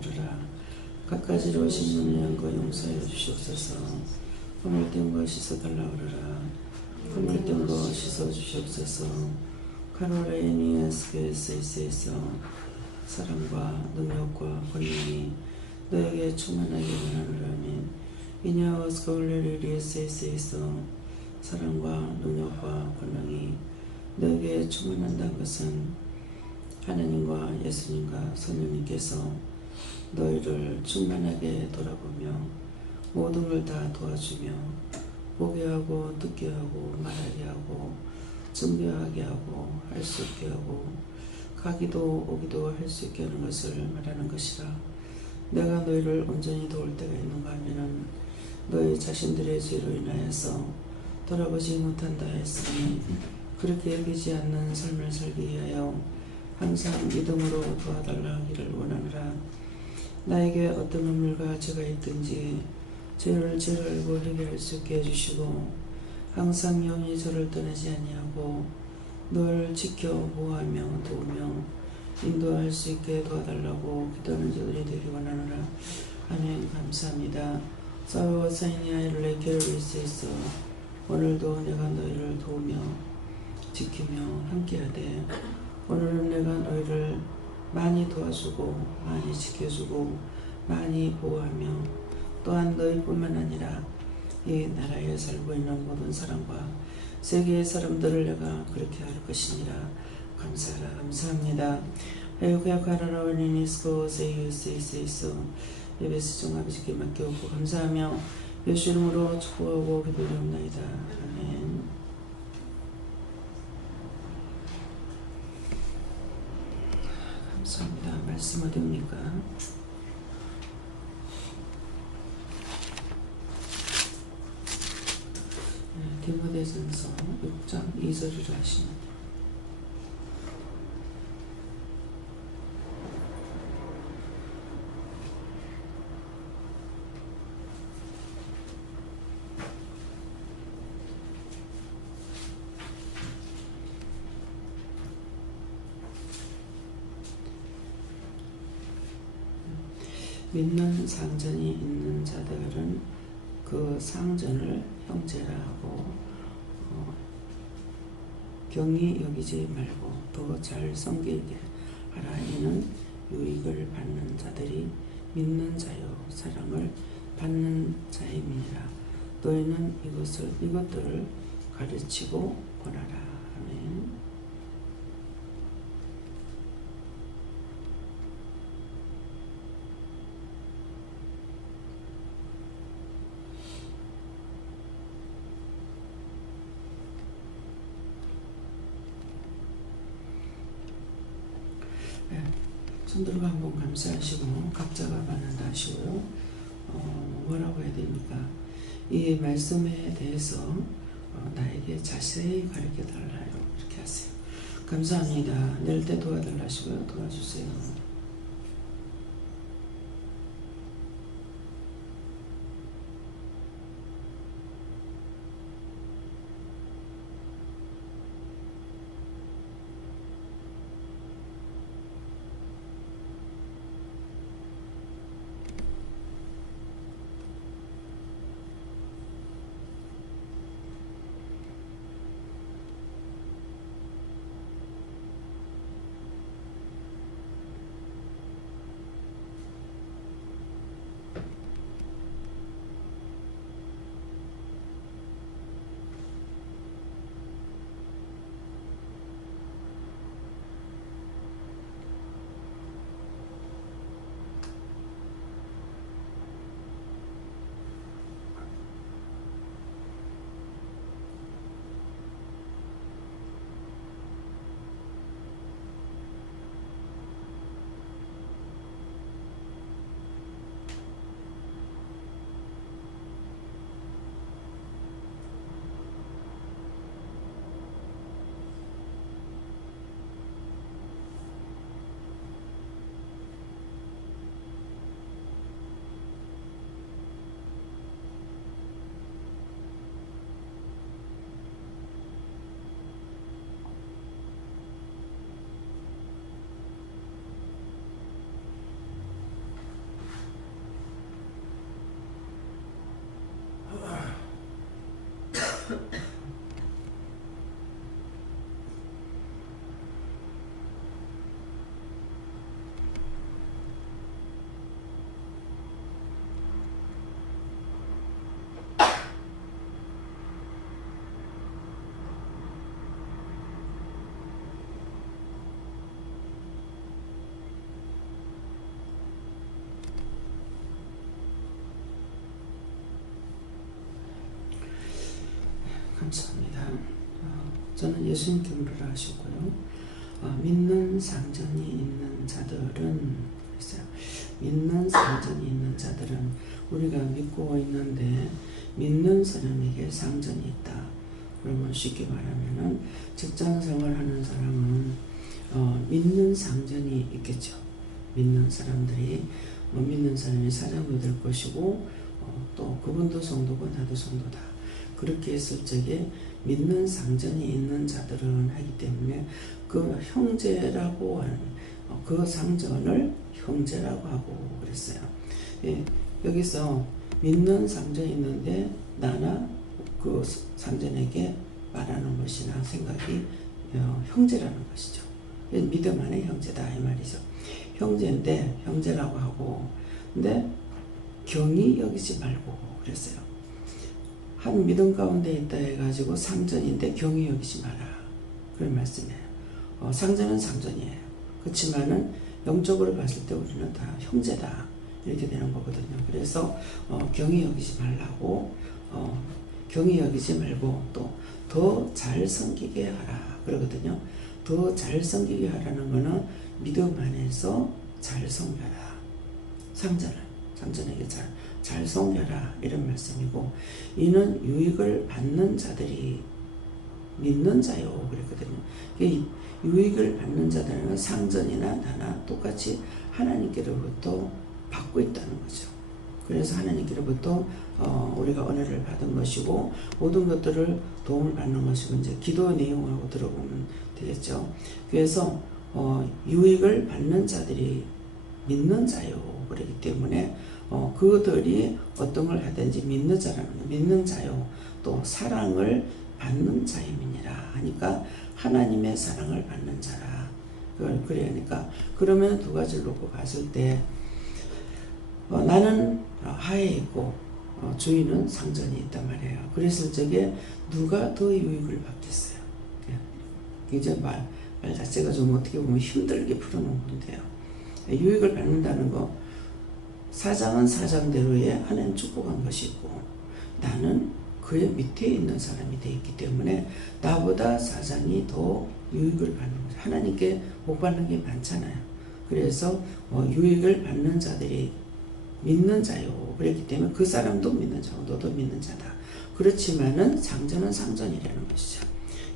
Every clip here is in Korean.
그러라. 갖가지로 오신 문을 연거 용서하여 주시옵소서. 허물된 거 씻어달라 그러라. 허물된 거 씻어주시옵소서. 카로라이니아스 교회에서 사랑과 능력과 권능이 너에게 충만하게 원하노라면 이냐와스 가울레리리에서 사랑과 능력과 권능이 너에게 충만한다는 것은 하나님과 예수님과 성령님께서 너희를 충만하게 돌아보며 모든 걸 다 도와주며 보게 하고 듣게 하고 말하게 하고 증거하게 하고 할 수 있게 하고 가기도 오기도 할 수 있게 하는 것을 말하는 것이라. 내가 너희를 온전히 도울 때가 있는가 하면은 너희 자신들의 죄로 인하여서 돌아보지 못한다 했으니 그렇게 여기지 않는 삶을 살기 위하여 항상 믿음으로 도와달라 하기를 원하노라. 나에게 어떤 눈물과 죄가 있든지 죄를 알고 해결할 수 있게 해주시고 항상 영이 저를 떠나지 아니하고 널 지켜 보호하며 도우며 인도할 수 있게 도와달라고 기도하는 자들이 되기 원하노라. 아멘. 감사합니다. 사울과 사이니아이를 게르리스에서 오늘도 내가 너희를 도우며 지키며 함께하되 오늘은 내가 너희를 많이 도와주고 많이 지켜주고 많이 보호하며 또한 너희뿐만 아니라 이 나라에 살고 있는 모든 사람과 세계의 사람들을 내가 그렇게 할 것이니라. 감사하라. 감사합니다. 에우카야카라라와니니스코 세이유세이세이소 예배스 중 아버지께 맡겨오고 감사하며 예수 이름으로 축복하고 기도드립니다. 아멘. 감사합니다. 말씀 어디입니까? 디모데전서 6장 2절을 하시면 믿는 상전이 있는 자들은 그 상전을 형제라 하고 경히 여기지 말고 더 잘 섬기게 하라. 이는 유익을 받는 자들이 믿는 자요 사랑을 받는 자임이니라. 너희는 이것들을 가르치고 권하라. 아멘. 손들고 한번 감사하시고 각자가 받는다 하시고요. 뭐라고 해야 됩니까? 이 말씀에 대해서 나에게 자세히 가르쳐 달라요. 이렇게 하세요. 감사합니다. 낼 때 도와달라 하시고요. 도와주세요. 감사합니다. 저는 예수님께 물으라 하셨고요. 믿는 상전이 있는 자들은 있어요. 믿는 상전이 있는 자들은 우리가 믿고 있는데 믿는 사람에게 상전이 있다. 그러면 쉽게 말하면은 직장 생활하는 사람은 믿는 상전이 있겠죠. 믿는 사람들이 믿는 사람이 사장도 될 것이고 또 그분도 성도고 나도 성도다. 그렇게 했을 적에 믿는 상전이 있는 자들은 하기 때문에 그 형제라고 하는 그 상전을 형제라고 하고 그랬어요. 예, 여기서 믿는 상전이 있는데 나나 그 상전에게 말하는 것이나 생각이 형제라는 것이죠. 믿음 안에 형제다 이 말이죠. 형제인데 형제라고 하고 근데 경히 여기지 말고 그랬어요. 한 믿음 가운데 있다 해가지고 상전인데 경히 여기지 마라 그런 말씀이에요. 상전은 상전이에요. 그렇지만은 영적으로 봤을 때 우리는 다 형제다 이렇게 되는 거거든요. 그래서 경히 여기지 말라고 경히 여기지 말고 또 더 잘 섬기게 하라 그러거든요. 더 잘 섬기게 하라는 거는 믿음 안에서 잘 섬겨라. 상전에게 잘 섬겨라 이런 말씀이고 이는 유익을 받는 자들이 믿는 자요 그랬거든요. 유익을 받는 자들은 상전이나 나나 똑같이 하나님께로부터 받고 있다는 거죠. 그래서 하나님께로부터 우리가 은혜를 받은 것이고 모든 것들을 도움을 받는 것이고 이제 기도 내용하고 들어보면 되겠죠. 그래서 유익을 받는 자들이 믿는 자요 그렇기 때문에 그들이 어떤 걸 하든지 믿는 자라는 믿는 자요 또 사랑을 받는 자임이니라 하니까 하나님의 사랑을 받는 자라 그러니까 그러면 두 가지를 놓고 봤을 때 나는 하에 있고 주인은 상전이 있단 말이에요. 그랬을 적에 누가 더 유익을 받겠어요. 이제 말 자체가 좀 어떻게 보면 힘들게 풀어놓는데요. 유익을 받는다는 거 사장은 사장대로의 하나님 축복한 것이 있고 나는 그의 밑에 있는 사람이 되어 있기 때문에 나보다 사장이 더 유익을 받는 거죠. 하나님께 못 받는 게 많잖아요. 그래서 유익을 받는 자들이 믿는 자요. 그렇기 때문에 그 사람도 믿는 자고 너도 믿는 자다. 그렇지만은 상전은 상전이라는 것이죠.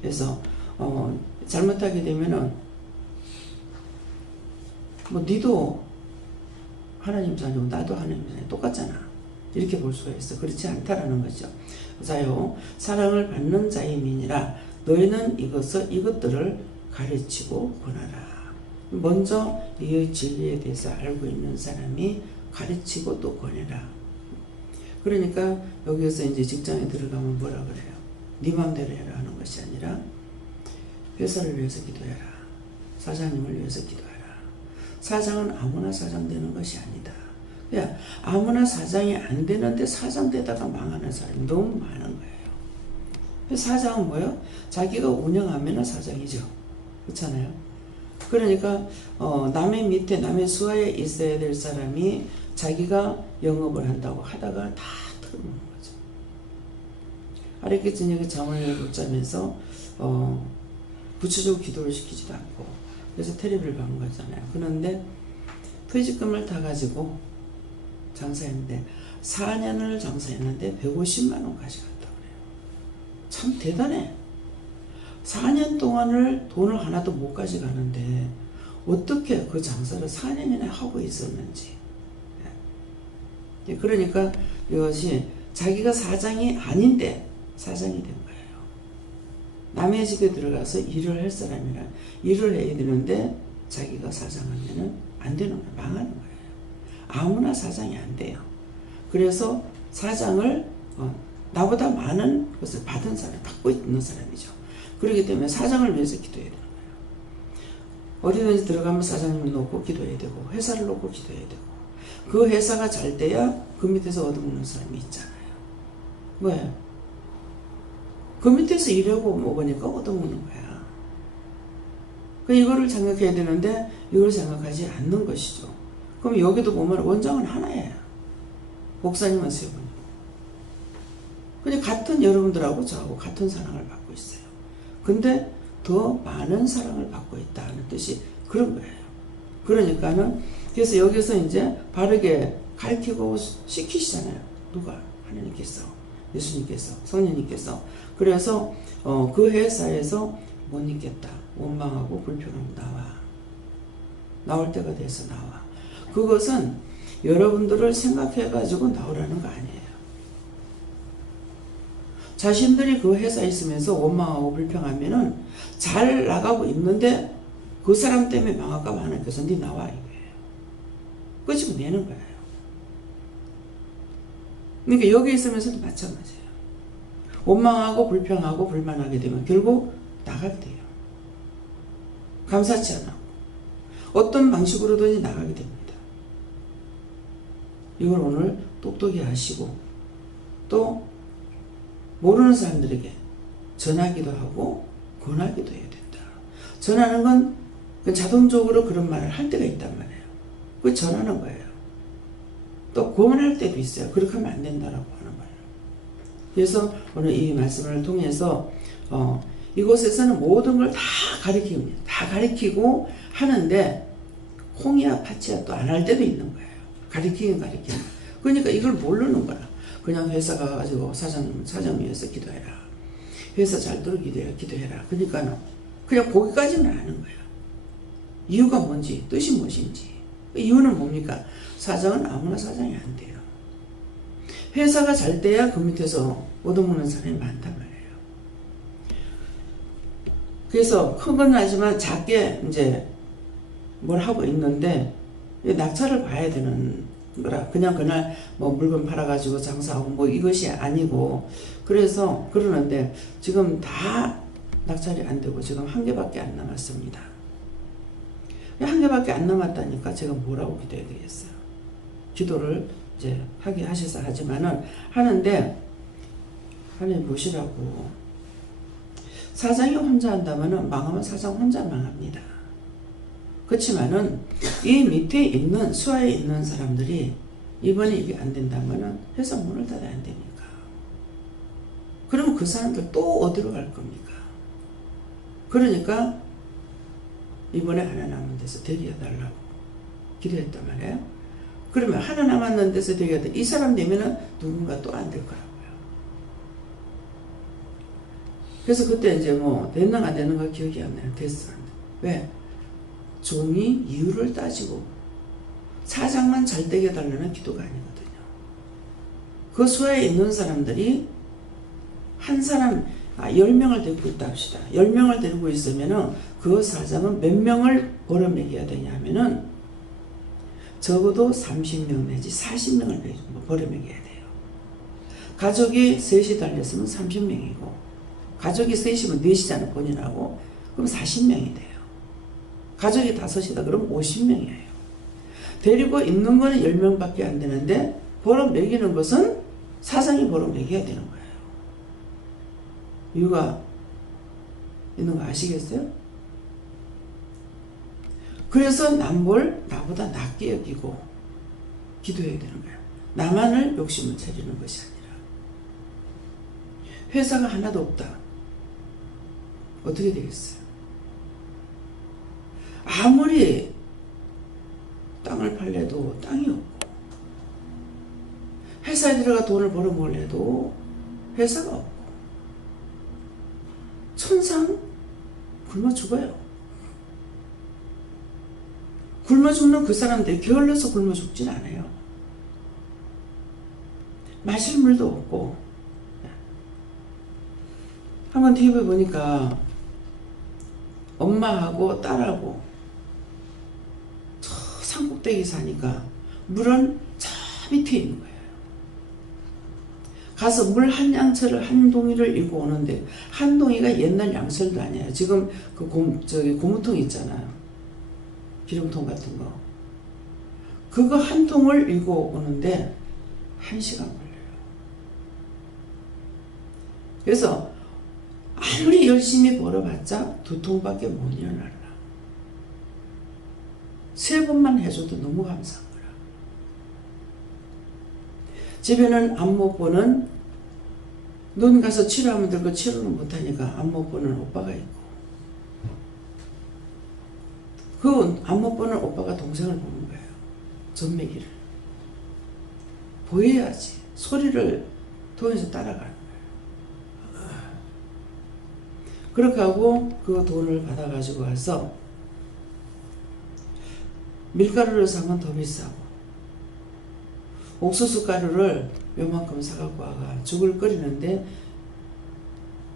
그래서 잘못하게 되면은 니도 하나님 자녀고 나도 하나님 자녀 똑같잖아. 이렇게 볼 수가 있어. 그렇지 않다라는 거죠. 자요 사랑을 받는 자임이니라 너희는 이것들을 가르치고 권하라. 먼저 이 진리에 대해서 알고 있는 사람이 가르치고 또 권해라. 그러니까 여기서 이제 직장에 들어가면 뭐라 그래요? 네 맘대로 해라 하는 것이 아니라 회사를 위해서 기도해라. 사장님을 위해서 기도해라. 사장은 아무나 사장 되는 것이 아니다. 야, 아무나 사장이 안 되는데 사장 되다가 망하는 사람이 너무 많은 거예요. 사장은 뭐예요? 자기가 운영하면 사장이죠. 그렇잖아요. 그러니까 남의 밑에 남의 수하에 있어야 될 사람이 자기가 영업을 한다고 하다가 다 털어놓는 거죠. 아랫게 저녁에 잠을 못 자면서 구체적으로 기도를 시키지도 않고 그래서 테레비를 본 거잖아요. 그런데 퇴직금을 다 가지고 장사했는데 4년을 장사했는데 150만 원 가져갔다고 그래요. 참 대단해. 4년 동안을 돈을 하나도 못 가져가는데 어떻게 그 장사를 4년이나 하고 있었는지. 그러니까 이것이 자기가 사장이 아닌데 사장이 된 거예요. 남의 집에 들어가서 일을 할 사람이라 일을 해야 되는데 자기가 사장하면은 안 되는 거예요. 망하는 거예요. 아무나 사장이 안 돼요. 그래서 사장을 나보다 많은 것을 받은 사람, 받고 있는 사람이죠. 그렇기 때문에 사장을 위해서 기도해야 되는 거예요. 어디든지 들어가면 사장님을 놓고 기도해야 되고 회사를 놓고 기도해야 되고 그 회사가 잘 돼야 그 밑에서 얻어먹는 사람이 있잖아요. 왜? 그 밑에서 일하고 먹으니까 얻어먹는 거야. 이거를 생각해야 되는데 이걸 생각하지 않는 것이죠. 그럼 여기도 보면 원장은 하나예요. 목사님은 세 분. 그냥 같은 여러분들하고 저하고 같은 사랑을 받고 있어요. 근데 더 많은 사랑을 받고 있다는 뜻이 그런 거예요. 그러니까는 그래서 여기서 이제 바르게 가르치고 시키시잖아요. 누가? 하나님께서, 예수님께서, 성령님께서. 그래서 그 회사에서 못 있겠다. 원망하고 불평하고 나올 때가 돼서 나와. 그것은 여러분들을 생각해가지고 나오라는 거 아니에요. 자신들이 그 회사에 있으면서 원망하고 불평하면은 잘 나가고 있는데 그 사람 때문에 망할까 봐 하나님께서 네 나와 이거예요. 끄집어내는 거예요. 그러니까 여기 있으면서도 마찬가지예요. 원망하고 불평하고 불만하게 되면 결국 나가게 돼요. 감사치 않아. 어떤 방식으로든지 나가게 됩니다. 이걸 오늘 똑똑히 하시고 또 모르는 사람들에게 전하기도 하고 권하기도 해야 된다. 전하는 건 자동적으로 그런 말을 할 때가 있단 말이에요. 그 전하는 거예요. 또 권할 때도 있어요. 그렇게 하면 안 된다라고 하는 거예요. 그래서 오늘 이 말씀을 통해서 이곳에서는 모든 걸 다 가르칩니다. 다 가르치고 하는데 콩이야 파치야 또 안 할 때도 있는 거예요. 가르치긴. 그러니까 이걸 모르는 거야. 그냥 회사 가가지고 사장 위해서 기도해라. 회사 잘 들어 기도해라. 그러니까 그냥 거기까지는 아는 거야. 이유가 뭔지, 뜻이 무엇인지. 이유는 뭡니까? 사장은 아무나 사장이 안 돼요. 회사가 잘 돼야 그 밑에서 얻어먹는 사람이 많단 말이에요. 그래서 큰 건 하지만 작게 이제 뭘 하고 있는데 낙찰을 봐야 되는 거라. 그냥 그날 뭐 물건 팔아가지고 장사하고 뭐 이것이 아니고 그래서 그러는데 지금 다 낙찰이 안 되고 지금 한 개밖에 안 남았습니다. 한 개밖에 안 남았다니까 제가 뭐라고 기도해야 되겠어요. 기도를 이제 하셔서 하지만은 하는데 하나님 보시라고. 사장이 혼자 한다면은 망하면 사장 혼자 망합니다. 그렇지만은 이 밑에 있는 수하에 있는 사람들이 이번에 이게 안 된다면은 회사 문을 닫아야 안 됩니까? 그러면 그 사람들 또 어디로 갈 겁니까? 그러니까 이번에 하나 남은 데서 대기해달라고 기도했단 말이에요. 그러면 하나 남았는 데서 대기해달라. 이 사람 되면은 누군가 또 안 될 거라고요. 그래서 그때 이제 뭐 됐는가 안 됐는가 기억이 안 나요. 됐어. 왜? 종이 이유를 따지고 사장만 잘 되게 해달라는 기도가 아니거든요. 그 수하에 있는 사람들이 한 사람 10명을 데리고 있다 합시다. 10명을 데리고 있으면은 그 사장은 몇 명을 벌어먹여야 되냐 하면은 적어도 30명 내지 40명을 벌어먹여야 돼요. 가족이 셋이 달렸으면 30명이고 가족이 셋이면 넷이잖아요. 본인하고. 그럼 40명이 돼요. 가족이 5이다 그러면 50명이에요. 데리고 있는 거는 10명밖에 안 되는데 벌어먹이는 것은 사장이 벌어먹여야 되는 거예요. 이유가 있는 거 아시겠어요? 그래서 남을 나보다 낫게 여기고 기도해야 되는 거예요. 나만을 욕심을 차리는 것이 아니라. 회사가 하나도 없다. 어떻게 되겠어요? 아무리 땅을 팔래도 땅이 없고 회사에 들어가 돈을 벌어먹으려도 회사가 없고 천상 굶어 죽어요. 굶어 죽는 그 사람들이 게을러서 굶어 죽진 않아요. 마실 물도 없고. 한번 TV에 보니까 엄마하고 딸하고 저 산꼭대기 사니까 물은 저 밑에 있는 거예요. 가서 물 한 양철을 한 동이를 이고 오는데 한 동이가 옛날 양철도 아니에요. 지금 그 고무통 있잖아요. 기름통 같은 거. 그거 한 통을 이고 오는데 1시간 걸려요. 그래서 아무리 열심히 벌어봤자 2통밖에 못 일어나라. 3번만 해줘도 너무 감사한 거라. 집에는 안 못 보는 눈 가서 치료하면 되고 치료는 못하니까 안 못 보는 오빠가 있고, 그 안 못 보는 오빠가 동생을 보는 거예요. 전매기를 보여야지 소리를 통해서 따라가는 거예요. 그렇게 하고 그 돈을 받아가지고 와서 밀가루를 사면 더 비싸고, 옥수수 가루를 요만큼 사갖고 와가 죽을 끓이는데,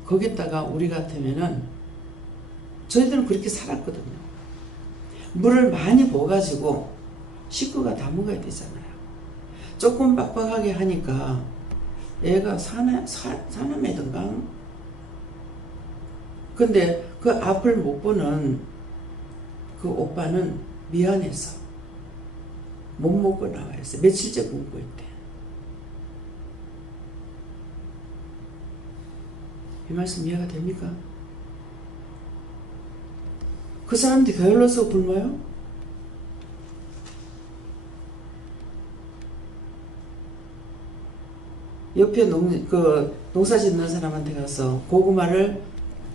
거기다가 우리 같으면은, 저희들은 그렇게 살았거든요. 물을 많이 부어가지고 식구가 다 먹어야 되잖아요. 조금 빡빡하게 하니까 얘가 사남매든가, 근데 그 앞을 못 보는 그 오빠는 미안해서 못 먹고 나와 있어요. 며칠째 굶고 있대. 이 말씀 이해가 됩니까? 그 사람들이 게을러서 굶어요? 옆에 농사 짓는 사람한테 가서 고구마를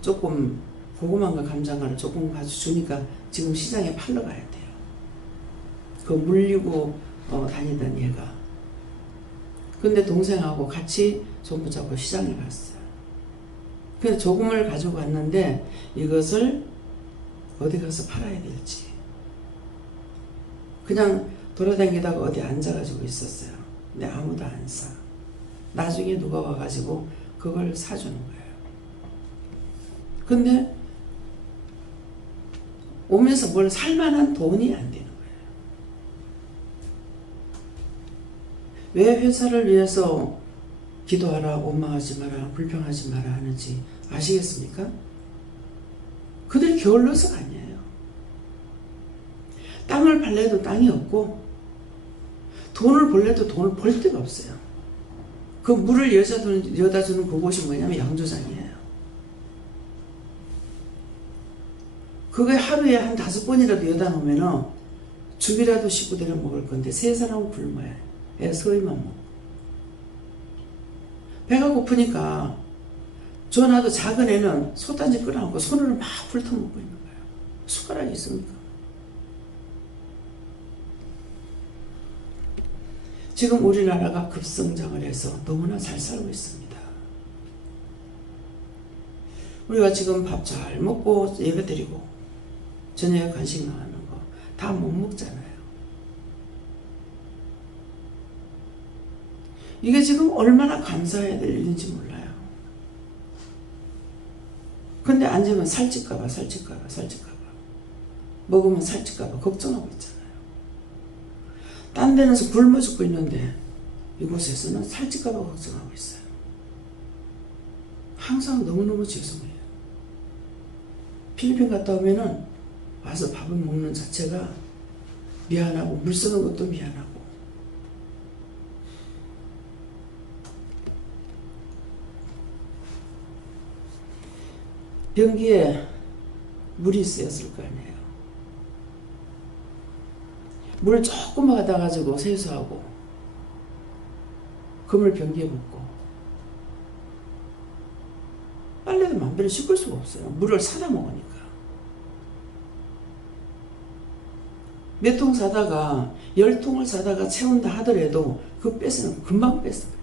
조금, 고구마인가 감자인가를 조금 가져주니까 지금 시장에 팔러 가야 돼요. 그 물리고 다니던 얘가. 근데 동생하고 같이 손 붙잡고 시장에 갔어요. 근데 조금을 가지고 왔는데 이것을 어디 가서 팔아야 될지. 그냥 돌아다니다가 어디 앉아가지고 있었어요. 근데 아무도 안 사. 나중에 누가 와가지고 그걸 사주는 거예요. 근데 오면서 뭘 살만한 돈이 안 되는 거예요. 왜 회사를 위해서 기도하라, 원망하지 마라, 불평하지 마라 하는지 아시겠습니까? 그들이 게을러서가 아니에요. 땅을 팔래도 땅이 없고, 돈을 벌래도 돈을 벌 데가 없어요. 그 물을 여다 주는 그곳이 뭐냐면 양조장이에요. 그게 하루에 한 5번이라도 여다 놓으면 죽이라도 식구들을 먹을 건데, 세 사람은 굶어야 애 서희만 먹고. 배가 고프니까 전화도 작은 애는 솥단지 끓여놓고 손으로 막 훑어먹고 있는 거예요. 숟가락이 있습니까? 지금 우리나라가 급성장을 해서 너무나 잘 살고 있습니다. 우리가 지금 밥 잘 먹고 예배 드리고 저녁에 간식 나가는 거 다 못 먹잖아요. 이게 지금 얼마나 감사해야 될 일인지 몰라요. 근데 앉으면 살찔까봐 먹으면 살찔까봐 걱정하고 있잖아요. 딴 데는서 굶어 죽고 있는데 이곳에서는 살찔까봐 걱정하고 있어요. 항상 너무너무 죄송해요. 필리핀 갔다 오면은 와서 밥을 먹는 자체가 미안하고, 물 쓰는 것도 미안하고. 변기에 물이 쓰였을 거 아니에요. 물을 조금 받아가지고 세수하고 그물 변기에 붓고 빨래도 마음대로 씻을 수가 없어요. 물을 사다 먹으니까. 몇 통 사다가 10통을 사다가 채운다 하더라도 그 뺏으면 금방 뺏어요.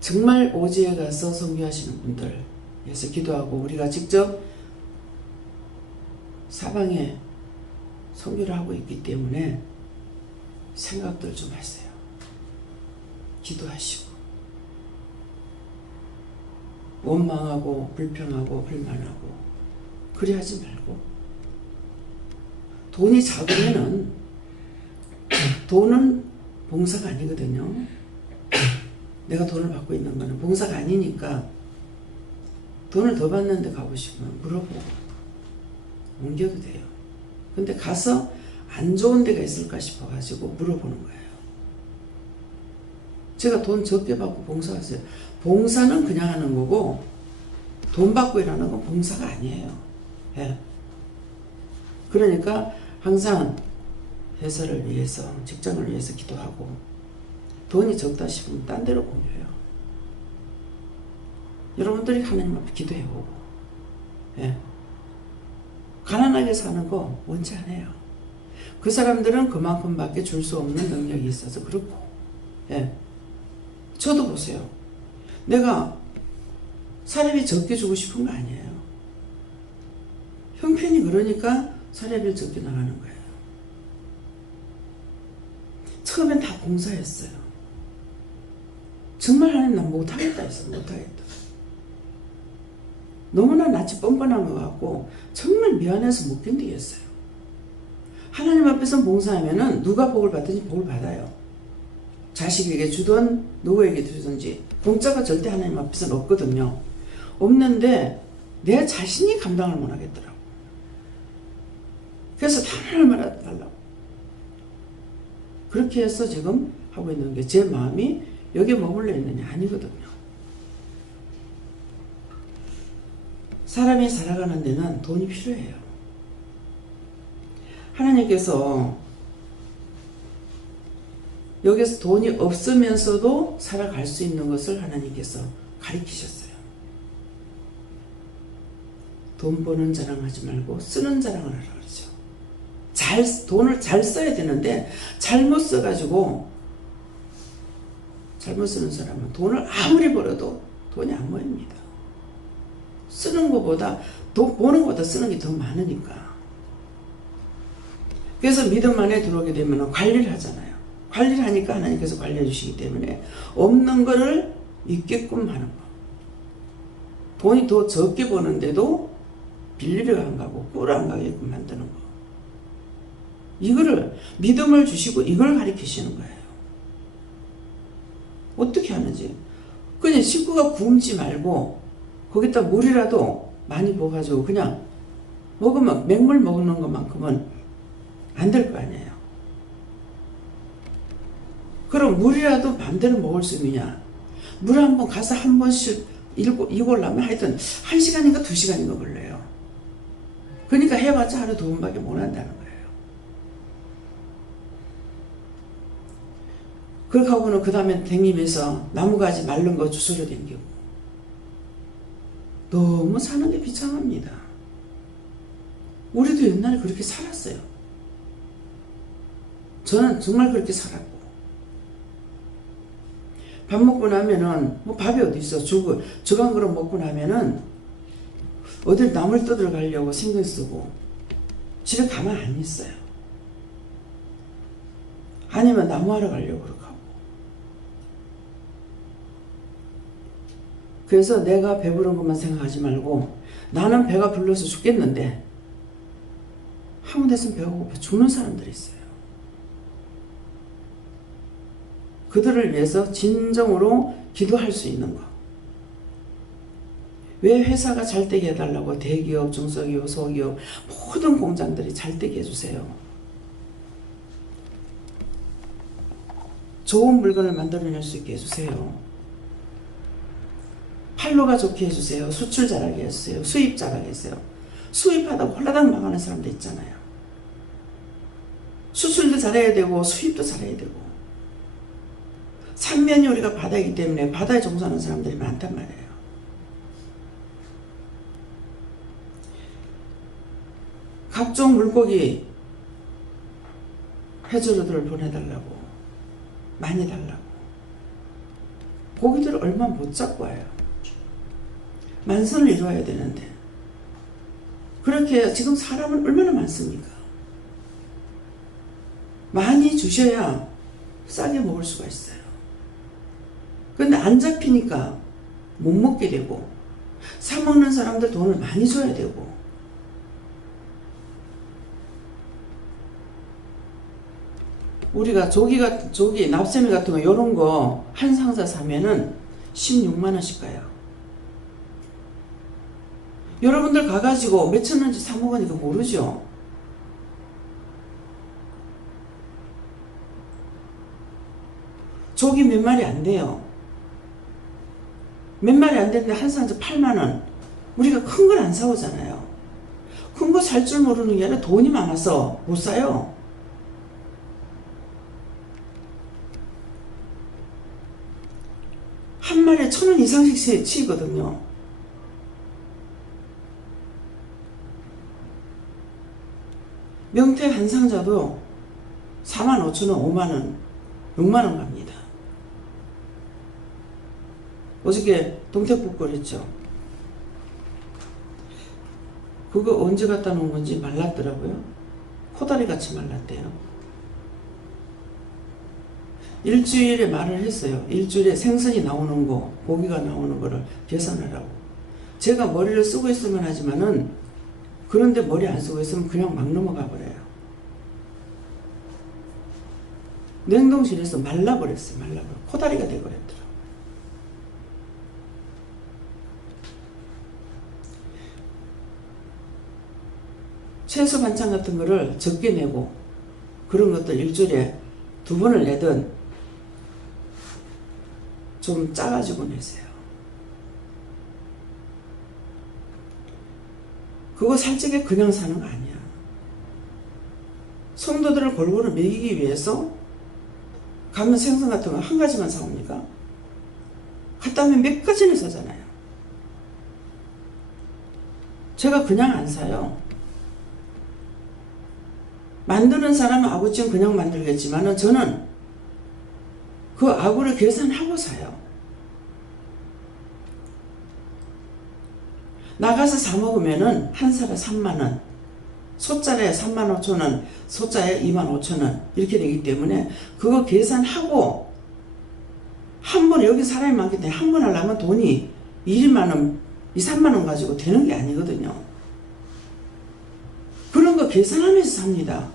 정말 오지에 가서 선교하시는 분들 위해서 기도하고, 우리가 직접 사방에 선교를 하고 있기 때문에 생각들 좀 하세요. 기도하시고, 원망하고 불평하고 불만하고 그리 하지 말고, 돈이 작으면은 돈은 봉사가 아니거든요. 내가 돈을 받고 있는 거는 봉사가 아니니까 돈을 더 받는데 가고 싶으면 물어보고 옮겨도 돼요. 근데 가서 안 좋은 데가 있을까 싶어가지고 물어보는 거예요. 제가 돈 적게 받고 봉사하세요. 봉사는 그냥 하는 거고 돈 받고 일하는 건 봉사가 아니에요. 예. 그러니까 항상 회사를 위해서, 직장을 위해서 기도하고, 돈이 적다 싶으면 딴 데로 옮겨요. 여러분들이 하나님 앞에 기도해보고, 예. 가난하게 사는 거 원치 않아요. 그 사람들은 그만큼밖에 줄 수 없는 능력이 있어서 그렇고, 예. 저도 보세요. 내가 사례비 적게 주고 싶은 거 아니에요. 형편이 그러니까 사례비를 적게 나가는 거예요. 처음엔 다 공사였어요. 정말 하나님 난 못하겠다 했어. 못하겠다. 너무나 낯이 뻔뻔한 것 같고 정말 미안해서 못 견디겠어요. 하나님 앞에서 봉사하면은 누가 복을 받든지 복을 받아요. 자식에게 주든 누구에게 주든지 공짜가 절대 하나님 앞에서는 없거든요. 없는데 내 자신이 감당을 못 하겠더라고. 그래서 단을 말아달라고. 그렇게 해서 지금 하고 있는 게 제 마음이 여기에 머물러 있느냐 아니거든요. 사람이 살아가는 데는 돈이 필요해요. 하나님께서 여기서 돈이 없으면서도 살아갈 수 있는 것을 하나님께서 가르치셨어요. 돈 버는 자랑하지 말고 쓰는 자랑을 하라 그러죠. 돈을 잘 써야 되는데 잘못 써가지고 잘못 쓰는 사람은 돈을 아무리 벌어도 돈이 안 모입니다. 쓰는 것보다 돈 버는 것보다 쓰는 게 더 많으니까. 그래서 믿음 안에 들어오게 되면 관리를 하잖아요. 관리를 하니까 하나님께서 관리해 주시기 때문에 없는 거를 있게끔 하는 거. 돈이 더 적게 버는데도 빌리러 안 가고 꿀 안 가게끔 만드는 거. 이거를 믿음을 주시고 이걸 가르치시는 거예요. 어떻게 하는지. 그냥 식구가 굶지 말고 거기다 물이라도 많이 부어가지고 그냥 먹으면 맹물 먹는 것만큼은 안 될 거 아니에요. 그럼 물이라도 마음대로 먹을 수 있느냐. 물 한 번 가서 한 번씩 이걸라면 하여튼 1시간인가 2시간인가 걸려요. 그러니까 해봤자 하루 2번밖에 못 한다는 거예요. 그렇게 하고는 그 다음에 댕기면서 나무가지 마른 거 주스러 댕기고. 너무 사는 게 비참합니다. 우리도 옛날에 그렇게 살았어요. 저는 정말 그렇게 살았고. 밥 먹고 나면은 뭐 밥이 어디 있어. 죽 한 그릇 먹고 나면은 어딜 남을 떠들어 가려고 신경 쓰고 집에 가만 안 있어요. 아니면 나무하러 가려고 그러고 하고. 그래서 내가 배부른 것만 생각하지 말고 나는 배가 불러서 죽겠는데 아무 데서 배가 고파 죽는 사람들이 있어요. 그들을 위해서 진정으로 기도할 수 있는 것. 왜 회사가 잘되게 해달라고 대기업, 중소기업, 소기업 모든 공장들이 잘되게 해주세요. 좋은 물건을 만들어낼 수 있게 해주세요. 판로가 좋게 해주세요. 수출 잘하게 해주세요. 수입 잘하게 해주세요. 수입하다가 홀라당 망하는 사람도 있잖아요. 수출도 잘해야 되고 수입도 잘해야 되고. 삼면이 우리가 바다이기 때문에 바다에 종사하는 사람들이 많단 말이에요. 각종 물고기 해조류들을 보내달라고 많이 달라고. 고기들을 얼마 못 잡고 와요. 만선을 이루어야 되는데 그렇게 지금 사람은 얼마나 많습니까? 많이 주셔야 싸게 먹을 수가 있어요. 그런데 안 잡히니까 못 먹게 되고 사 먹는 사람들 돈을 많이 줘야 되고 우리가 조기 납세미 같은 거 이런 거 한 상자 사면은 16만 원씩 가요. 여러분들 가가지고 몇천 원치 사 먹으니까 모르죠. 조기 몇 마리 안 돼요. 몇 마리 안 되는데 한 상자 8만 원. 우리가 큰 걸 안 사오잖아요. 큰 거 살 줄 모르는 게 아니라 돈이 많아서 못 사요. 한 마리에 1,000원 이상씩 치거든요. 명태 한 상자도 45,000원, 5만원, 6만원 갑니다. 어저께 동태국 끓였죠. 그거 언제 갖다 놓은 건지 말랐더라고요. 코다리같이 말랐대요. 일주일에 말을 했어요. 일주일에 생선이 나오는 거, 고기가 나오는 거를 계산하라고. 제가 머리를 쓰고 있으면 하지만은, 그런데 머리 안 쓰고 있으면 그냥 막 넘어가 버려요. 냉동실에서 말라버렸어요. 말라버려. 코다리가 돼버렸더라고요. 채소 반찬 같은 거를 적게 내고, 그런 것들 일주일에 2번을 내든 좀 짜가지고 내세요. 그거 살찌게 그냥 사는 거 아니야. 성도들을 골고루 먹이기 위해서 가면 생선 같은 거 한 가지만 사옵니까? 갔다 오면 몇 가지는 사잖아요. 제가 그냥 안 사요. 만드는 사람은 아구찜 그냥 만들겠지만 저는 그 아구를 계산하고 사요. 나가서 사 먹으면은 한 살에 3만원, 소짜리에 35,000원, 소짜리에 25,000원 이렇게 되기 때문에 그거 계산하고 한 번, 여기 사람이 많기 때문에 한 번 하려면 돈이 1만원, 2, 3만원 가지고 되는 게 아니거든요. 그런 거 계산하면서 삽니다.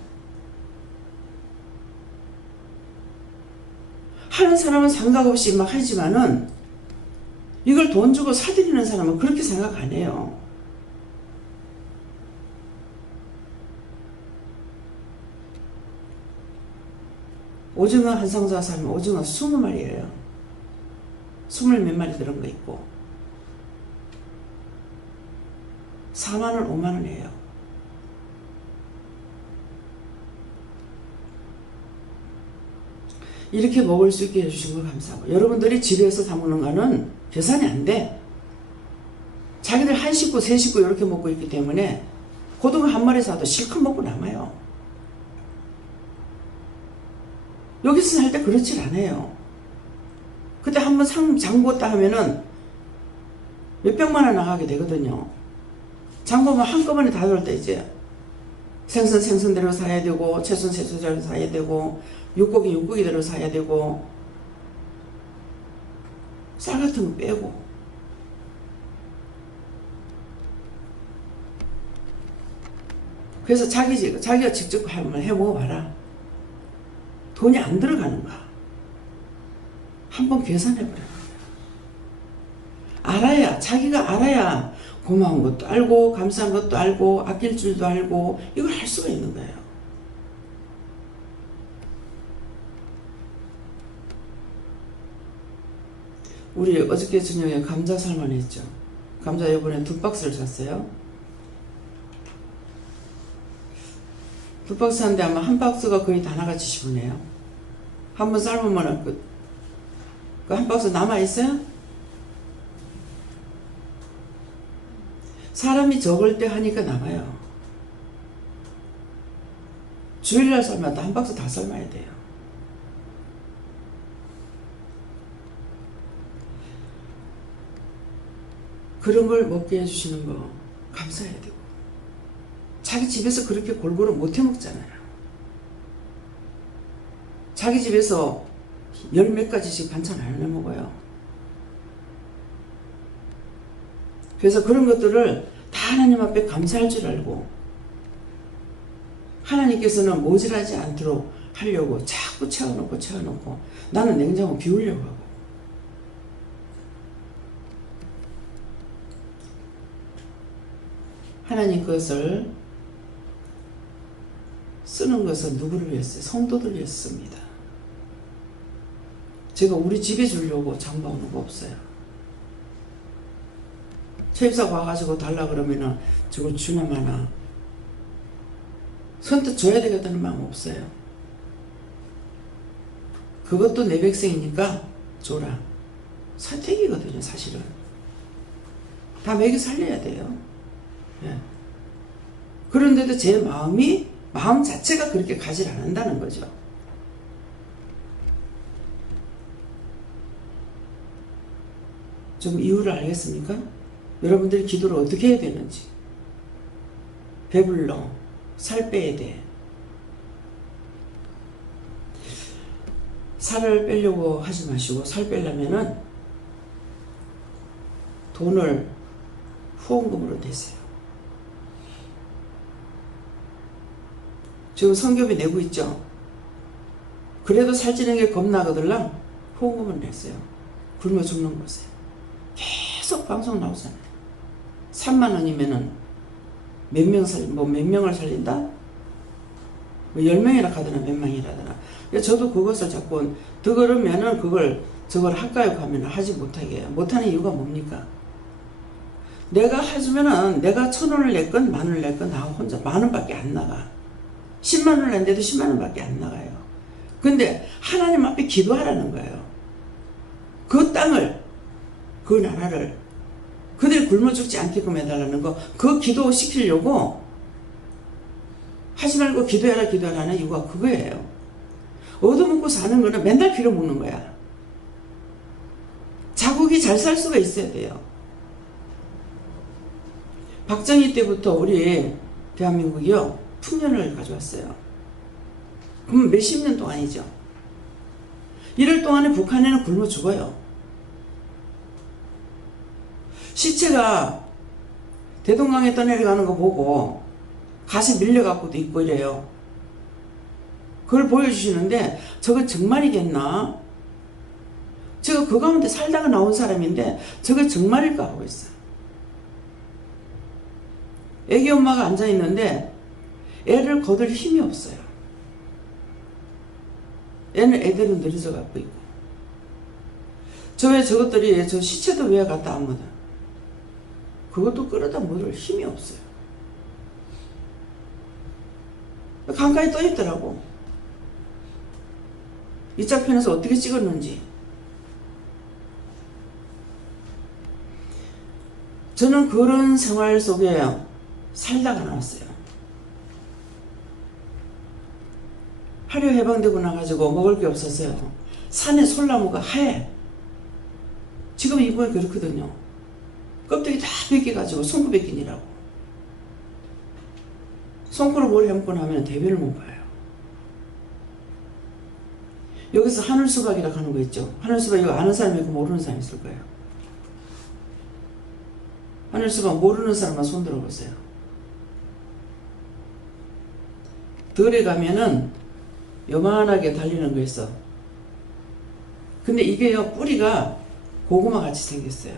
하는 사람은 생각 없이 막 하지만은 이걸 돈 주고 사들이는 사람은 그렇게 생각 안 해요. 오징어 한 상자 사면 오징어 20마리예요. 20몇 마리 들은 거 있고 4만원, 5만원이에요. 이렇게 먹을 수 있게 해주신 거 감사하고, 여러분들이 집에서 사 먹는 거는 계산이 안 돼. 자기들 한 식구, 세 식구 이렇게 먹고 있기 때문에 고등어 한 마리 사도 실컷 먹고 남아요. 여기서 살 때 그렇질 않아요. 그때 한번 장 보았다 하면은 몇백만원 나가게 되거든요. 장 보면 한꺼번에 다 들을 때 이제 생선 생선대로 사야 되고, 채소는 채소대로 사야 되고, 육고기 육고기대로 사야 되고, 쌀 같은 거 빼고. 그래서 자기가 직접 한번 해먹어봐라. 돈이 안 들어가는가. 한번 계산해보라는 거야. 알아야, 자기가 알아야 고마운 것도 알고, 감사한 것도 알고, 아낄 줄도 알고, 이걸 할 수가 있는 거예요. 우리 어저께 저녁에 감자 삶아냈죠. 감자 이번에 2박스를 샀어요. 2박스 샀는데 아마 1박스가 거의 다 나가 지시분해요. 한번 삶으면 그 1박스 남아있어요? 사람이 적을 때 하니까 남아요. 주일날 삶아도 1박스 다 삶아야 돼요. 그런 걸 먹게 해주시는 거 감사해야 되고, 자기 집에서 그렇게 골고루 못 해먹잖아요. 자기 집에서 10몇 가지씩 반찬 안 해먹어요. 그래서 그런 것들을 다 하나님 앞에 감사할 줄 알고, 하나님께서는 모자라지 않도록 하려고 자꾸 채워놓고 나는 냉장고 비우려고 하고, 하나님 것을 쓰는 것은 누구를 위해서? 성도들 위해서 씁니다. 제가 우리 집에 주려고 장봐오는 거 없어요. 최입사가 와가지고 달라 그러면은 저걸 주나 마나 선뜻 줘야 되겠다는 마음 없어요. 그것도 내 백성이니까 줘라. 선택이거든요, 사실은. 다 먹여 살려야 돼요. 예. 그런데도 제 마음 자체가 그렇게 가지 않는다는 거죠. 좀 이유를 알겠습니까? 여러분들이 기도를 어떻게 해야 되는지. 배불러. 살 빼야 돼. 살을 빼려고 하지 마시고, 살 빼려면은 돈을 후원금으로 내세요. 지금 성교비 내고 있죠? 그래도 살찌는 게 겁나거들랑 후원금을 냈어요. 굶어 죽는 곳에. 계속 방송 나오잖아요. 3만 원이면은 몇 명을 살린다? 뭐 10명이라 하더나 몇 명이라더나. 저도 그것을 자꾸 더 그러면은 저걸 할까요? 하면 하지 못하게 해요. 못하는 이유가 뭡니까? 내가 해주면은 내가 1,000원을 냈건 10,000원을 냈건 나 혼자 10,000원밖에 안 나가. 10만 원을 냈는데도 10만 원밖에 안 나가요. 근데 하나님 앞에 기도하라는 거예요. 그 땅을, 그 나라를 그들이 굶어 죽지 않게끔 해달라는 거, 그 기도 시키려고 하지 말고 기도하라는 이유가 그거예요. 얻어먹고 사는 거는 맨날 빌어먹는 거야. 자국이 잘 살 수가 있어야 돼요. 박정희 때부터 우리 대한민국이요, 풍년을 가져왔어요. 그럼 몇십 년 동안이죠. 이럴 동안에 북한에는 굶어 죽어요. 시체가 대동강에 떠내려가는 거 보고 가시 밀려갖고도 있고 이래요. 그걸 보여주시는데 저거 정말이겠나? 제가 그 가운데 살다가 나온 사람인데 저거 정말일까 하고 있어요. 애기 엄마가 앉아있는데 애를 거들 힘이 없어요. 애들은 느려져 갖고 있고. 왜 저것들이, 저 시체도 왜 갖다 안 묻어? 그것도 끌어다 묻을 힘이 없어요. 강가에 떠 있더라고. 이 짝편에서 어떻게 찍었는지. 저는 그런 생활 속에 살다가 나왔어요. 하루 해방되고 나가지고 먹을 게 없었어요. 산에 솔나무가 하얘. 지금 이번에 그렇거든요. 껍데기 다 벗겨가지고 손코 벗기니라고. 손코로 머리 감고 나면 대변을 못 봐요. 여기서 하늘수박이라고 하는 거 있죠. 하늘수박 이거 아는 사람이 있고 모르는 사람이 있을 거예요. 하늘수박 모르는 사람만 손 들어보세요. 들에 가면은 요만하게 달리는 거 있어. 근데 이게요, 뿌리가 고구마 같이 생겼어요.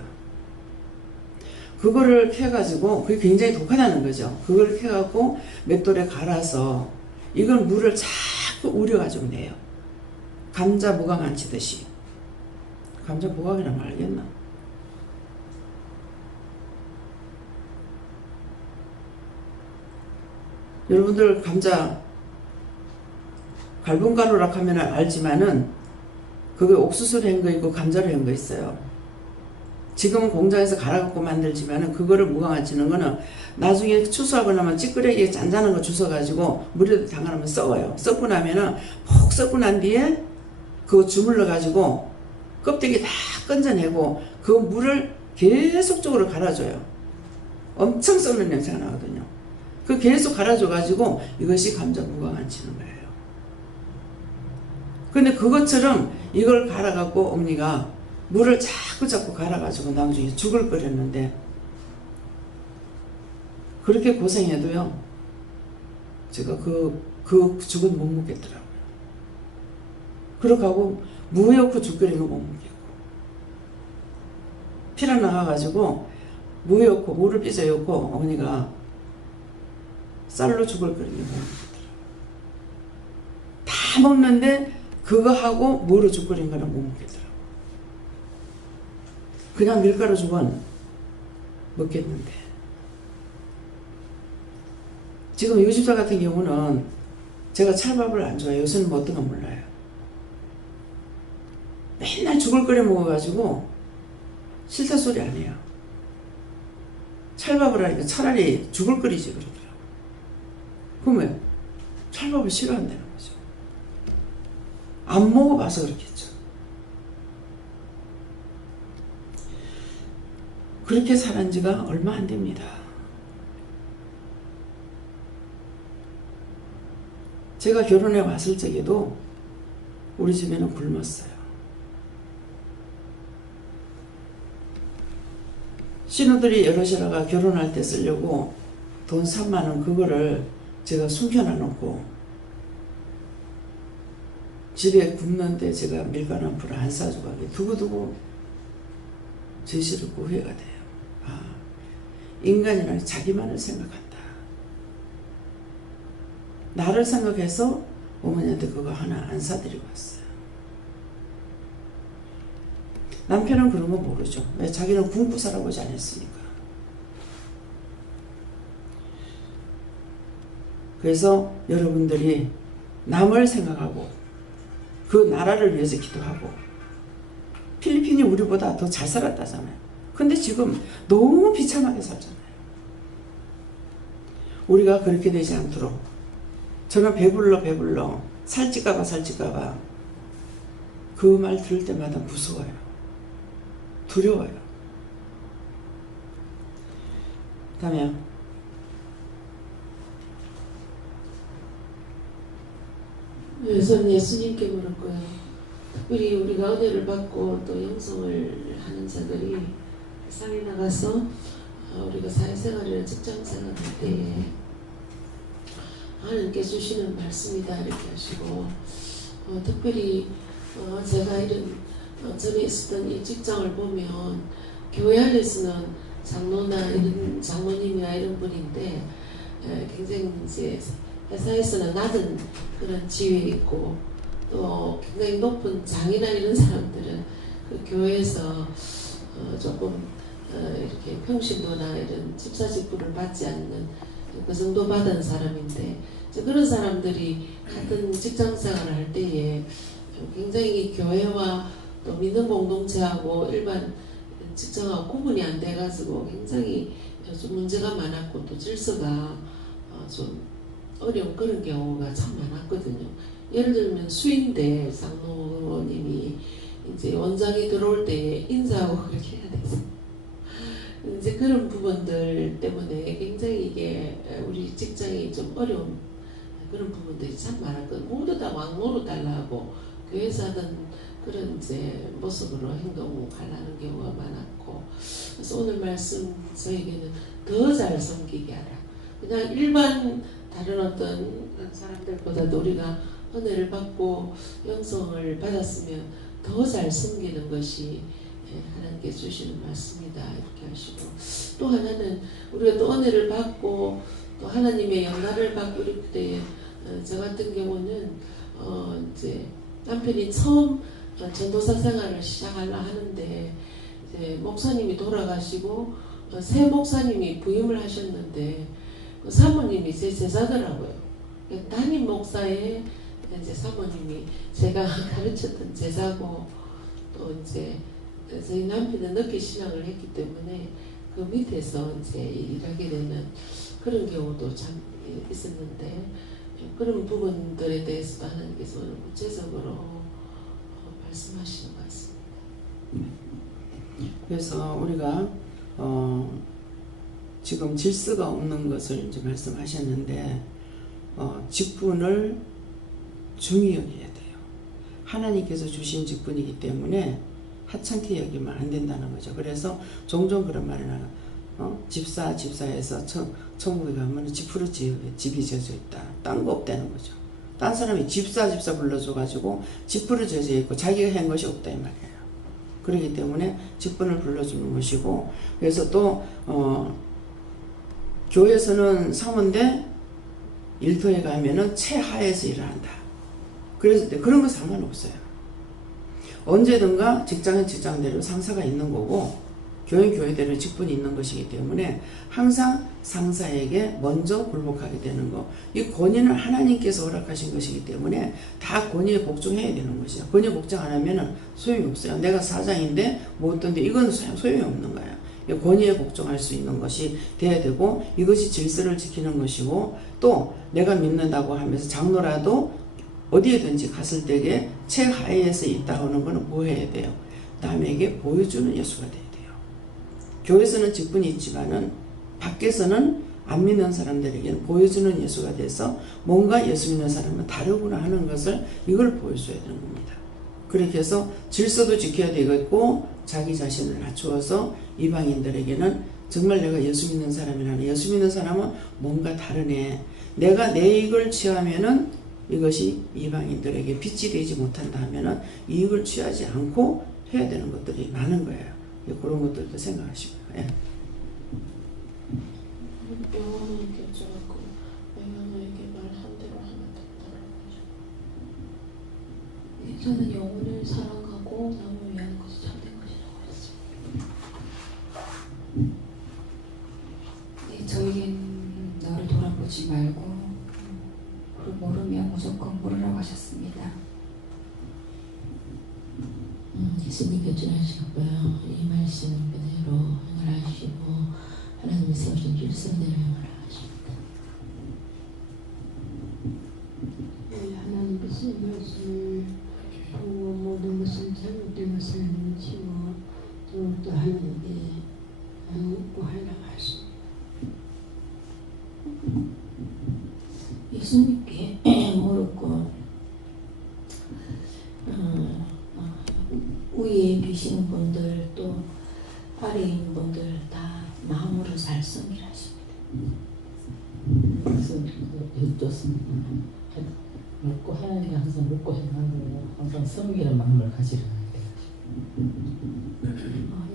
그거를 캐가지고, 그게 굉장히 독하다는 거죠. 그걸 캐갖고 맷돌에 갈아서 이건 물을 자꾸 우려가지고 내요. 감자 무강 안 치듯이. 감자 무강이라면 알겠나? 여러분들 감자 갈분가루라 하면 알지만은 그게 옥수수로 한 거 있고 감자로 한 거 있어요. 지금은 공장에서 갈아갖고 만들지만은 그거를 무강안 치는 거는 나중에 추수하고 나면 찌끄레기에 짠짠한 거 주워가지고 물에다 담가놓으면 썩어요. 썩고 나면은 푹 썩고 난 뒤에 그거 주물러가지고 껍데기 다 건져내고 그 물을 계속적으로 갈아줘요. 엄청 썩는 냄새가 나거든요. 그 계속 갈아줘가지고 이것이 감자 무강안 치는 거예요. 근데 그것처럼 이걸 갈아갖고 어머니가 물을 자꾸 갈아가지고 나중에 죽을 끓였는데 그렇게 고생해도요, 제가 그 죽은 못 먹겠더라고요. 그렇게 하고 무에 넣고 죽 끓이는 거 못 먹겠고, 피가 나가가지고 무에 넣고 물을 빚어 넣고 어머니가 쌀로 죽을 끓이는 거 못 먹겠더라고요. 다 먹는데 그거 하고 무로 죽 끓인 거는 못 먹겠더라고요. 그냥 밀가루 죽은 먹겠는데, 지금 이 집사 같은 경우는 제가 찰밥을 안 좋아해요. 요새는 뭐 어떤 건 몰라요. 맨날 죽을 끓여 먹어가지고 싫다 소리 안 해요. 찰밥을 하니까 차라리 죽을 끓이지 그러더라고요. 그러면 찰밥을 싫어한다는 거죠. 안 먹어봐서 그렇겠죠. 그렇게 살은 지가 얼마 안 됩니다. 제가 결혼해 왔을 적에도 우리 집에는 굶었어요. 신우들이 여럿이라가 결혼할 때 쓰려고 돈 3만 원 그거를 제가 숨겨놔 놓고 집에 굶는데 제가 밀가루 한 풀을 안 사주고 하게 두고두고 제시를 후회가 돼요. 아, 인간이란 자기만을 생각한다. 나를 생각해서 어머니한테 그거 하나 안 사드리고 왔어요. 남편은 그런 거 모르죠. 왜? 자기는 굶고 살아보지 않았으니까. 그래서 여러분들이 남을 생각하고 그 나라를 위해서 기도하고 필리핀이 우리보다 더 잘 살았다잖아요. 근데 지금 너무 비참하게 살잖아요. 우리가 그렇게 되지 않도록 저는 배불러 살찔까봐 그 말 들을 때마다 무서워요. 두려워요. 다음에 저는 예수님께 물었고요. 특별히 우리가 은혜를 받고 또 영성을 하는 자들이 세상에 나가서 우리가 사회생활이나 직장생활 할 때에 하나님께 주시는 말씀이다 이렇게 하시고 특별히 제가 이런 전에 있었던 이 직장을 보면 교회 안에서는 장로나 이런 장모님이나 이런 분인데 굉장히 이제 회사에서는 낮은 그런 지위에 있고 또 굉장히 높은 장이나 이런 사람들은 그 교회에서 조금 이렇게 평신도나 이런 집사 직분을 받지 않는 그 정도 받은 사람인데 그런 사람들이 같은 직장 생활을 할 때에 굉장히 교회와 또 믿는 공동체하고 일반 직장하고 구분이 안 돼가지고 굉장히 좀 문제가 많았고 또 질서가 좀 어려운 그런 경우가 참 많았거든요. 예를 들면 수인데 장로님이 이제 원장이 들어올 때 인사하고 그렇게 해야 돼서 이제 그런 부분들 때문에 굉장히 이게 우리 직장이 좀 어려운 그런 부분들이 참 많았거든요. 모두 다 왕노로 달라하고 교회에서 하던 그런 이제 모습으로 행동을 하려는 경우가 많았고 그래서 오늘 말씀 저에게는 더 잘 섬기게 하라. 그냥 일반 다른 어떤 사람들보다도 우리가 은혜를 받고 영성을 받았으면 더 잘 섬기는 것이 하나님께 주시는 말씀이다 이렇게 하시고 또 하나는 우리가 또 은혜를 받고 또 하나님의 영광을 받고 이럴 때 저 같은 경우는 이제 남편이 처음 전도사 생활을 시작하려 하는데 이제 목사님이 돌아가시고 새 목사님이 부임을 하셨는데 그 사모님이 제 제자더라고요. 담임 목사의 이제 사모님이 제가 가르쳤던 제자고 또 이제 저희 남편은 늦게 신앙을 했기 때문에 그 밑에서 이제 일하게 되는 그런 경우도 참 있었는데 그런 부분들에 대해서도 하나님께서 오늘 구체적으로 말씀하시는 것 같습니다. 그래서 우리가 지금 질서가 없는 것을 이제 말씀하셨는데 직분을 중히 여겨야 돼요. 하나님께서 주신 직분이기 때문에 하찮게 여기면 안 된다는 거죠. 그래서 종종 그런 말이 나요. 집사에서 천국에 가면 지푸르 집이 져져 있다. 딴 거 없다는 거죠. 딴 사람이 집사 불러줘가지고 지푸르 져져 있고 자기가 한 것이 없다 이 말이에요. 그렇기 때문에 직분을 불러주는 것이고 그래서 또 교회에서는 사모인데 일터에 가면은 최하에서 일을 한다. 그래서 그런 거 상관없어요. 언제든가 직장은 직장대로 상사가 있는 거고 교회대로 직분이 있는 것이기 때문에 항상 상사에게 먼저 굴복하게 되는 거. 이 권위는 하나님께서 허락하신 것이기 때문에 다 권위에 복종해야 되는 것이죠. 권위에 복종 안 하면 소용이 없어요. 내가 사장인데 뭐 어떤데 이건 소용이 없는 거예요. 권위에 복종할 수 있는 것이 돼야 되고, 이것이 질서를 지키는 것이고, 또 내가 믿는다고 하면서 장로라도 어디에든지 갔을 때에 최하위에서 있다 하는 것은 뭐 해야 돼요? 남에게 보여주는 예수가 돼야 돼요. 교회에서는 직분이 있지만은 밖에서는 안 믿는 사람들에게는 보여주는 예수가 돼서 뭔가 예수 믿는 사람은 다르구나 하는 것을 이걸 보여줘야 되는 겁니다. 그렇게 해서 질서도 지켜야 되겠고, 자기 자신을 낮추어서 이방인들에게는 정말 내가 예수 믿는 사람이라는, 예수 믿는 사람은 뭔가 다르네. 내가 내 이익을 취하면은 이것이 이방인들에게 빚이 되지 못한다 하면은 이익을 취하지 않고 해야 되는 것들이 많은 거예요. 그런 것들도 생각하시고요. 예. 영혼에게 여쭤갖고 영혼에게 말한 대로 하면 된다고 하죠. 저는 영혼을 사랑하고 남을 위하는 것이 참된 것이라고 했습니다. 저에겐 너를 돌아보지 말고 모르면 무조건 물으라고 하셨습니다. 예수님 교준하셨고요. 이 말씀 그대로 행하시고 하나님이 세우신 질서대로 행하십니다. 네, 하나님께서 이 말씀을 보고 모든 것을 잘못된 것을 묻히고 또 하나님께 묻고 하려고 하십니다. 예수님께 물었고 위에 계시는 분들 또 아래에 있는 분들 다 마음으로 잘 섬기라십니다. 좋습니다. 묻고 하나님이 항상 묻고 행하고 항상 섬기는 마음을 가지려 해야 돼요.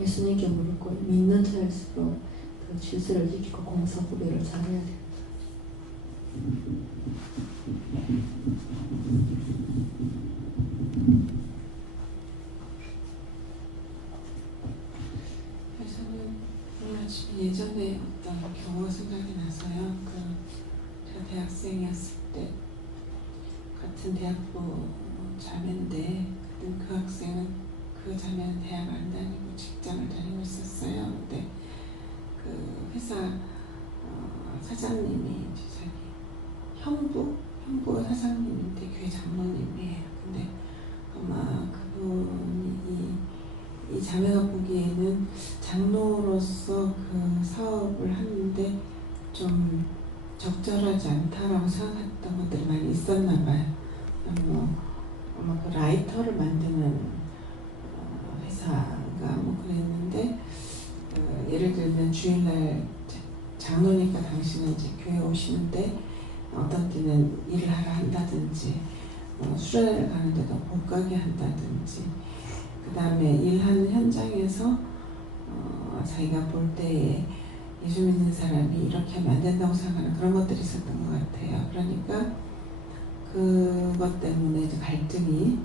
예수님께 물었고 믿는 자일수록 그 질서를 지키고 공사구별을 잘해야 돼요. 저는 오늘 아침에 예전에 어떤 경우가 생각이 나서요. 제가 대학생이었을 때 같은 대학부 자매인데 그 학생은 그 자매는 대학을 안 다니고 직장을 다니고 있었어요. 근데 그 회사 사장님이 자기 형부가 사장님인데 교회 장로님이에요. 근데 아마 그분이 이 자매가 보기에는 장로로서 그 사업을 하는데 좀 적절하지 않다라고 생각했던 것들이 많이 있었나 봐요. 아마 그 라이터를 만드는 회사가 뭐 그랬는데 예를 들면 주일날 장로니까 당신은 이제 교회 오시는데 어떤 때는 일을 하러 한다든지 수련회를 가는데도 못 가게 한다든지, 그 다음에 일하는 현장에서 자기가 볼 때에 예수 믿는 사람이 이렇게 하면 안 된다고 생각하는 그런 것들이 있었던 것 같아요. 그러니까 그것 때문에 이제 갈등이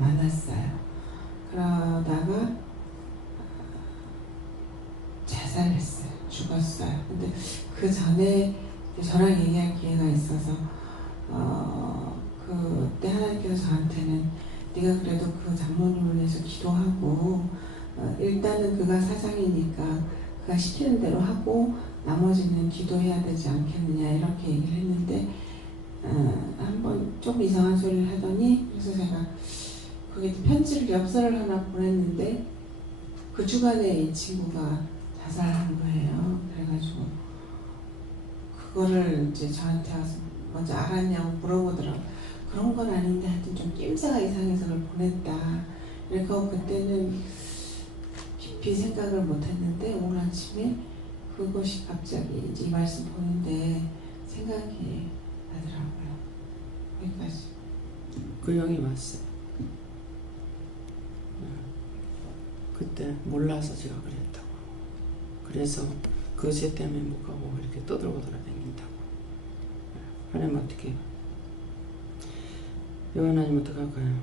많았어요. 그러다가 자살했어요. 죽었어요. 근데 그 전에 저랑 얘기할 기회가 있어서 그때 하나님께서 저한테는 네가 그래도 그 장로님을 위해서 기도하고 일단은 그가 사장이니까 그가 시키는 대로 하고 나머지는 기도해야 되지 않겠느냐 이렇게 얘기를 했는데 한번 좀 이상한 소리를 하더니, 그래서 제가 거기에 편지를 엽서를 하나 보냈는데 그 주간에 이 친구가 자살한 거예요. 그래가지고 그거를 이제 저한테 와서 먼저 알았냐고 물어보더라고요. 그런 건 아닌데 하여튼 좀 낌새가 이상해서 그걸 보냈다. 그래서 그때는 깊이 생각을 못했는데 오늘 아침에 그것이 갑자기 이제 이 말씀 보는데 생각이 나더라고요. 여기까지. 그 형이 왔어요. 그때 몰라서 제가 그랬다고. 그래서 그 죄 때문에 못 가고 이렇게 떠들고 돌아다닌다고. 하나님 어떻게 해요? 하나님 어떡할까요?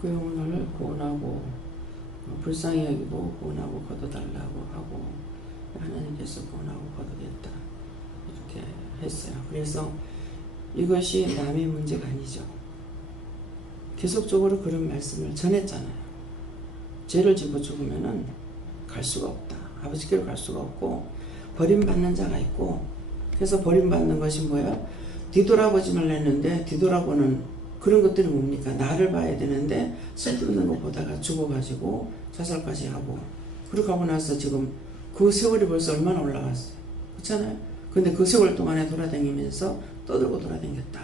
그 영혼을 구원하고 불쌍히 여기고 구원하고 거둬달라고 하고 하나님께서 구원하고 거두겠다 이렇게 했어요. 그래서 이것이 남의 문제가 아니죠. 계속적으로 그런 말씀을 전했잖아요. 죄를 지고 죽으면은 갈 수가 없다. 아버지께로 갈 수가 없고 버림받는 자가 있고, 그래서 버림받는 것이 뭐야? 뒤돌아보지 말라 했는데 뒤돌아보는 그런 것들이 뭡니까? 나를 봐야 되는데 쓸데없는 거 보다가 죽어가지고 자살까지 하고, 그렇게 하고 나서 지금 그 세월이 벌써 얼마나 올라갔어요. 그렇잖아요. 근데 그 세월 동안에 돌아다니면서 떠들고 돌아다녔다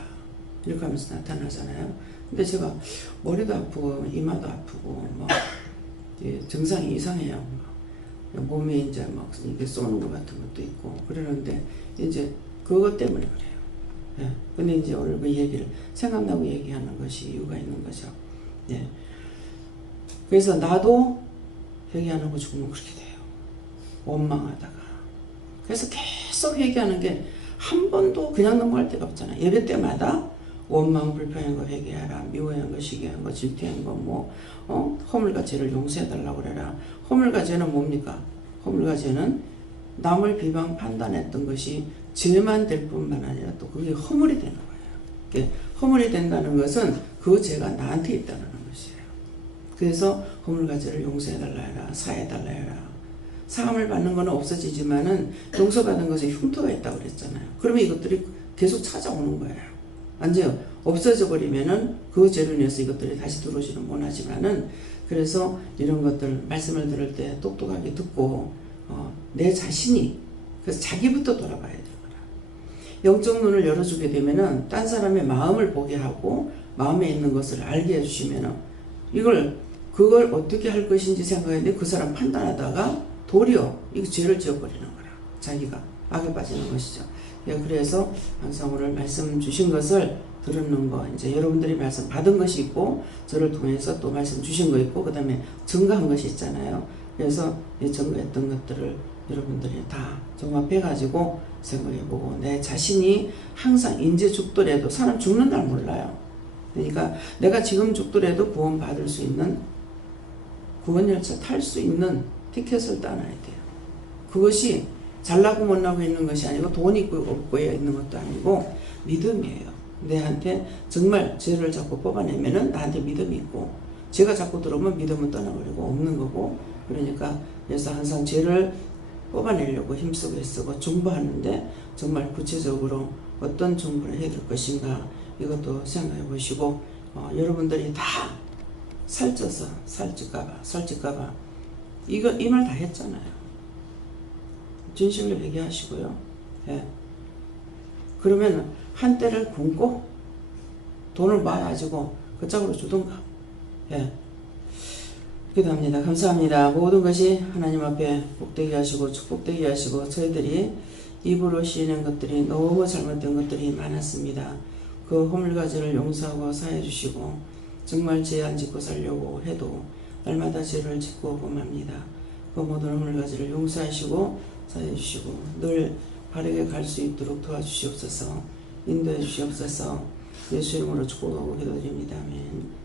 이렇게 하면서 나타나잖아요. 근데 제가 머리도 아프고 이마도 아프고 막 증상이 이상해요. 몸에 이제 막 이게 쏘는 것 같은 것도 있고 그러는데 이제 그것 때문에 그래요. 예. 근데 이제 오늘 그 얘기를 생각나고 얘기하는 것이 이유가 있는 거죠. 예. 그래서 나도 회개 안 하고 죽으면 그렇게 돼요. 원망하다가. 그래서 계속 회개하는 게 한 번도 그냥 넘어갈 데가 없잖아요. 예배 때마다 원망, 불평한 거 회개하라, 미워한 거, 시기한 거, 질투한 거, 허물과 죄를 용서해달라고 그래라. 허물과 죄는 뭡니까? 허물과 죄는 남을 비방 판단했던 것이 죄만 될 뿐만 아니라 또 그게 허물이 되는 거예요. 허물이 된다는 것은 그 죄가 나한테 있다는 것이에요. 그래서 허물과 죄를 용서해달라 해라, 사해달라 해라. 사함을 받는 건 없어지지만은 용서받은 것에 흉터가 있다고 그랬잖아요. 그러면 이것들이 계속 찾아오는 거예요. 완전 없어져 버리면은 그 죄로 인해서 이것들이 다시 들어오지는 못하지만은, 그래서 이런 것들 말씀을 들을 때 똑똑하게 듣고 내 자신이, 그래서 자기부터 돌아봐야 되는 거라. 영적 눈을 열어주게 되면은 딴 사람의 마음을 보게 하고 마음에 있는 것을 알게 해주시면은 그걸 어떻게 할 것인지 생각했는데 그 사람 판단하다가 도리어 이거 죄를 지어버리는 거라. 자기가 악에 빠지는 것이죠. 그래서 항상 오늘 말씀 주신 것을 들었는 거, 이제 여러분들이 말씀 받은 것이 있고 저를 통해서 또 말씀 주신 거 있고 그 다음에 증거한 것이 있잖아요. 그래서 이 증거했던 것들을 여러분들이 다 종합해가지고 생각해보고, 내 자신이 항상 인제 죽더라도, 사람 죽는 날 몰라요. 그러니까 내가 지금 죽더라도 구원 받을 수 있는, 구원 열차 탈 수 있는 티켓을 따놔야 돼요. 그것이 잘나고 못나고 있는 것이 아니고 돈 있고 없고 있는 것도 아니고 믿음이에요. 내한테 정말 죄를 자꾸 뽑아내면은 나한테 믿음이 있고, 죄가 자꾸 들어오면 믿음은 떠나버리고 없는 거고. 그러니까 그래서 항상 죄를 뽑아내려고 힘쓰고 애쓰고 중보하는데 정말 구체적으로 어떤 중보를 해야 될 것인가 이것도 생각해 보시고, 여러분들이 다 살찔까봐 이 말 다 했잖아요. 진실로 회개하시고요. 예. 그러면 한때를 굶고 돈을 모아가지고 그 짝으로 주던가. 예. 기도합니다. 감사합니다. 모든 것이 하나님 앞에 복되게 하시고 축복되게 하시고, 저희들이 입으로 시인한 것들이 너무 잘못된 것들이 많았습니다. 그 허물과 죄를 용서하고 사해 주시고, 정말 죄 안 짓고 살려고 해도 날마다 죄를 짓고 범합니다. 그 모든 허물과 죄를 용서하시고 사해 주시고 늘 바르게 갈 수 있도록 도와주시옵소서. 인도해 주시옵소서. 예수 이름으로 축복하고 기도드립니다. 아멘.